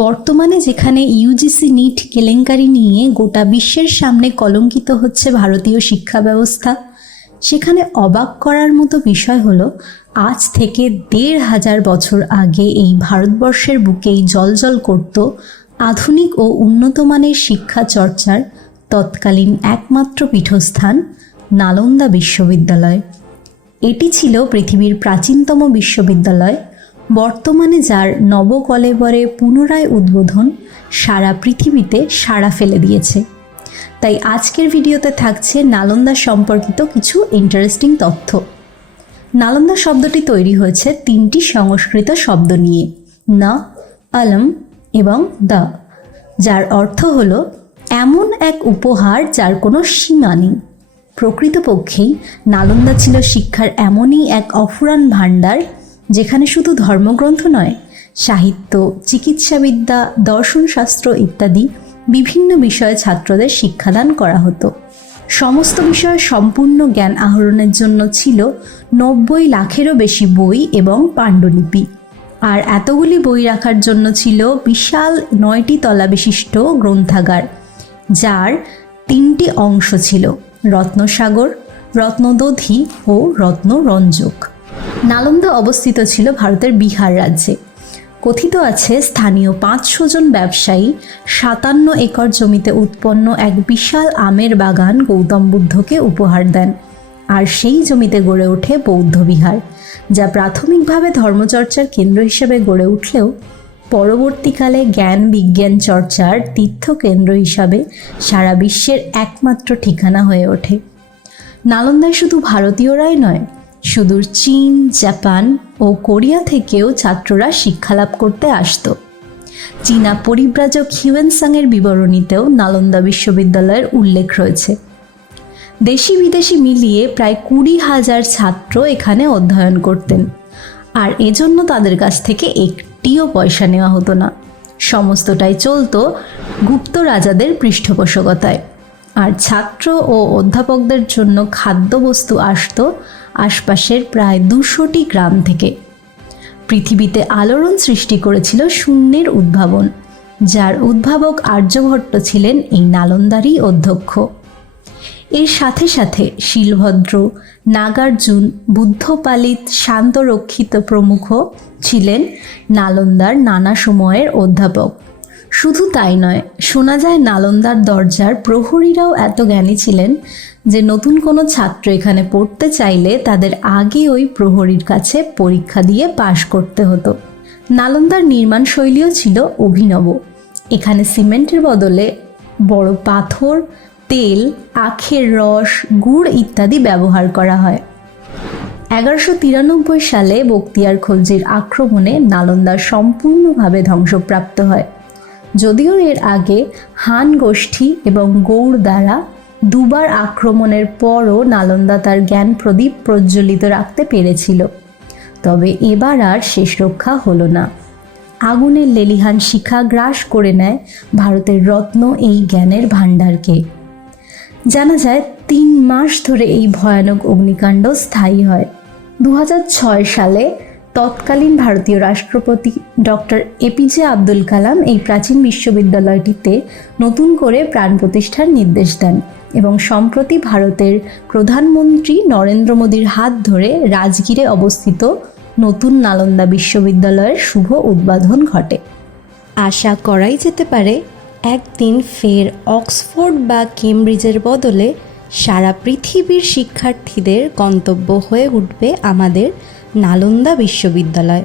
বর্তমানে যেখানে UGC NEET কেলেঙ্কারি নিয়ে গোটা বিশ্বের সামনে কলঙ্কিত হচ্ছে ভারতীয় শিক্ষা ব্যবস্থা, সেখানে অবাক করার মতো বিষয় হলো আজ থেকে ১৫০০ বছর আগে এই ভারতবর্ষের বুকেই জ্বলজ্বল করত আধুনিক ও উন্নত মানের শিক্ষা চর্চার তৎকালীন একমাত্র পীঠস্থান নালন্দা বিশ্ববিদ্যালয়। এটি ছিল পৃথিবীর প্রাচীনতম বিশ্ববিদ্যালয়, বর্তমানে যার নবকলেবরে পুনরায় উদ্বোধন সারা পৃথিবীতে সাড়া ফেলে দিয়েছে। তাই আজকের ভিডিওতে থাকছে নালন্দা সম্পর্কিত কিছু ইন্টারেস্টিং তথ্য। নালন্দা শব্দটি তৈরি হয়েছে ৩টি সংস্কৃত শব্দ নিয়ে, না, অলম এবং দা, যার অর্থ হল এমন এক উপহার যার কোনো সীমা নেই। প্রকৃতপক্ষেই নালন্দা ছিল শিক্ষার এমনই এক অফুরান ভাণ্ডার, যেখানে শুধু ধর্মগ্রন্থ নয়, সাহিত্য, চিকিৎসাবিদ্যা, দর্শনশাস্ত্র ইত্যাদি বিভিন্ন বিষয়ে ছাত্রদের শিক্ষাদান করা হতো। সমস্ত বিষয়ে সম্পূর্ণ জ্ঞান আহরণের জন্য ছিল ৯০ লাখেরও বেশি বই এবং পাণ্ডুলিপি, আর এতগুলি বই রাখার জন্য ছিল বিশাল ৯টি তলা বিশিষ্ট গ্রন্থাগার, যার ৩টি অংশ ছিল: রত্নসাগর, রত্নদধি ও রত্নরঞ্জক। নালন্দা অবস্থিত ছিল ভারতের বিহার রাজ্যে। কথিত আছে স্থানীয় ৫০০ জন ব্যবসায়ী ৫৭ একর জমিতে উৎপন্ন এক বিশাল আমের বাগান গৌতম বুদ্ধকে উপহার দেন, আর সেই জমিতে গড়ে ওঠে বৌদ্ধ বিহার, যা প্রাথমিকভাবে ধর্মচর্চার কেন্দ্র হিসেবে গড়ে উঠলেও পরবর্তীকালে জ্ঞান বিজ্ঞান চর্চার তীর্থকেন্দ্র হিসাবে সারা বিশ্বের একমাত্র ঠিকানা হয়ে ওঠে। নালন্দায় শুধু ভারতীয়রাই নয়, সুদূর চীন, জাপান ও কোরিয়া থেকেও ছাত্ররা শিক্ষালাভ করতে আসত। চীনা পরিব্রাজক হিউয়েনসাংয়ের বিবরণীতেও নালন্দা বিশ্ববিদ্যালয়ের উল্লেখ রয়েছে। দেশি বিদেশি মিলিয়ে প্রায় ২০,০০০ ছাত্র এখানে অধ্যয়ন করতেন, আর এজন্য তাদের কাছ থেকে একটিও পয়সা নেওয়া হতো না। সমস্তটাই চলত গুপ্ত রাজাদের পৃষ্ঠপোষকতায়, আর ছাত্র ও অধ্যাপকদের জন্য খাদ্যবস্তু আসত আশপাশের প্রায় ২০০টি গ্রাম থেকে। পৃথিবীতে আলোড়ন সৃষ্টি করেছিল শূন্যের উদ্ভাবন, যার উদ্ভাবক আর্যভট্ট ছিলেন এই নালন্দারই অধ্যক্ষ। এর সাথে সাথে শিলভদ্র, নাগার্জুন, বুদ্ধপালিত, শান্তরক্ষিত প্রমুখ ছিলেন নালন্দার নানা সময়ের অধ্যাপক। শুধু তাই নয়, শোনা যায় নালন্দার দরজার প্রহরীরাও এত জ্ঞানী ছিলেন যে নতুন কোনো ছাত্র এখানে পড়তে চাইলে তাদের আগে ওই প্রহরীর কাছে পরীক্ষা দিয়ে পাশ করতে হতো। নালন্দার নির্মাণ শৈলীও ছিল অভিনব। এখানে সিমেন্টের বদলে বড় পাথর, তেল, আখের রস, গুড় ইত্যাদি ব্যবহার করা হয়। ১১৯৩ সালে বখতিয়ার খলজির আক্রমণে নালন্দা সম্পূর্ণভাবে ধ্বংসপ্রাপ্ত হয়। যদিও এর আগে হান গোষ্ঠী এবং গৌড় দ্বারা দুবার আক্রমণের পরও নালন্দা তার জ্ঞান প্রদীপ প্রজ্বলিত রাখতে পেরেছিল, তবে এবার আর শেষ রক্ষা হলো না। আগুনের লেলিহান শিখা গ্রাস করে নেয় ভারতের রত্ন এই জ্ঞানের ভাণ্ডারকে। জানা যায় ৩ মাস ধরে এই ভয়ানক অগ্নিকাণ্ড স্থায়ী হয়। ২০০৬ সালে তৎকালীন ভারতীয় রাষ্ট্রপতি ডক্টর এপিজে আব্দুল কালাম এই প্রাচীন বিশ্ববিদ্যালয়টিতে নতুন করে প্রাণ প্রতিষ্ঠার নির্দেশ দেন, এবং সম্প্রতি ভারতের প্রধানমন্ত্রী নরেন্দ্র মোদীর হাত ধরে রাজগীরে অবস্থিত নতুন নালন্দা বিশ্ববিদ্যালয়ের শুভ উদ্বোধন ঘটে। আশা করাই যেতে পারে একদিন ফের অক্সফোর্ড বা কেমব্রিজের বদলে সারা পৃথিবীর শিক্ষার্থীদের গন্তব্য হয়ে উঠবে আমাদের নালন্দা বিশ্ববিদ্যালয়।